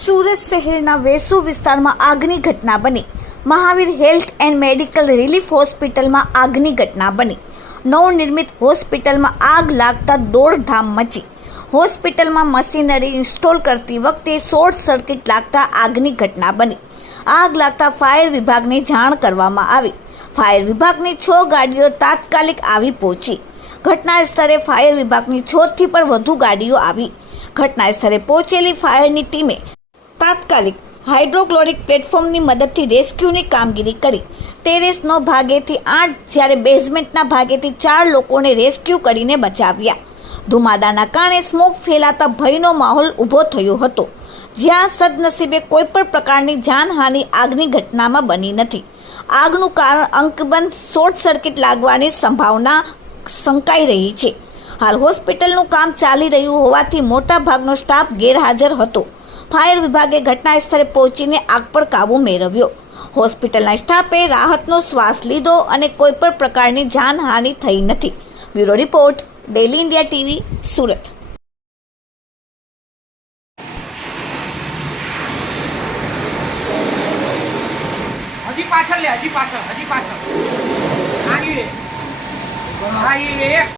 સુરત શહેરના વેસુ વિસ્તારમાં આગની ઘટના બની। Mahavir health and medical relief હોસ્પિટલમાં આગની ઘટના બની। નવનિર્મિત હોસ્પિટલમાં આગ લાગતા દોડધામ મચી। હોસ્પિટલમાં મશીનરી ઇન્સ્ટોલ કરતી વખતે શોર્ટ સર્કિટ લાગતા આગની ઘટના બની। આગ લાગતા ફાયર વિભાગને જાણ કરવામાં આવી। ફાયર વિભાગની 6 ગાડીઓ તાત્કાલિક આવી પહોંચી। ઘટના સ્થળે ફાયર વિભાગની 6 થી પણ વધુ ગાડીઓ આવી। ઘટના સ્થળે પહોંચેલી ફાયરની ટીમે તાત્કાલિક હાઇડ્રોક્લોરિક પ્લેટફોર્મની મદદથી રેસ્ક્યુની કામગીરી કરી। ટેરેસનો ભાગેથી 8 જ્યારે બેઝમેન્ટના ભાગેથી 4 લોકોને રેસ્ક્યુ કરીને બચાવ્યા। ધુમાડાના કારણે સ્મોક ફેલાતા ભયનો માહોલ ઊભો થયો હતો, જ્યાં સદનસીબે કોઈપણ પ્રકારની જાનહાનિ આગની ઘટનામાં બની નથી। આગનું કારણ અંકબંધ શોર્ટ સર્કિટ લાગવાની સંભાવના શંકાઈ રહી છે। હાલ હોસ્પિટલનું કામ ચાલી રહ્યું હોવાથી મોટા ભાગનો સ્ટાફ ગેરહાજર હતો। ફાયર વિભાગે ઘટના સ્થળે પહોંચીને આગ પર કાબૂ મેળવ્યો। હોસ્પિટલના સ્ટાફે રાહતનો શ્વાસ લીધો અને કોઈપણ પ્રકારની જાનહાનિ થઈ નથી। Bureau report, daily India TV, Surat. હજી પાછળ લે, હજી પાછળ, આની રે. હા, એ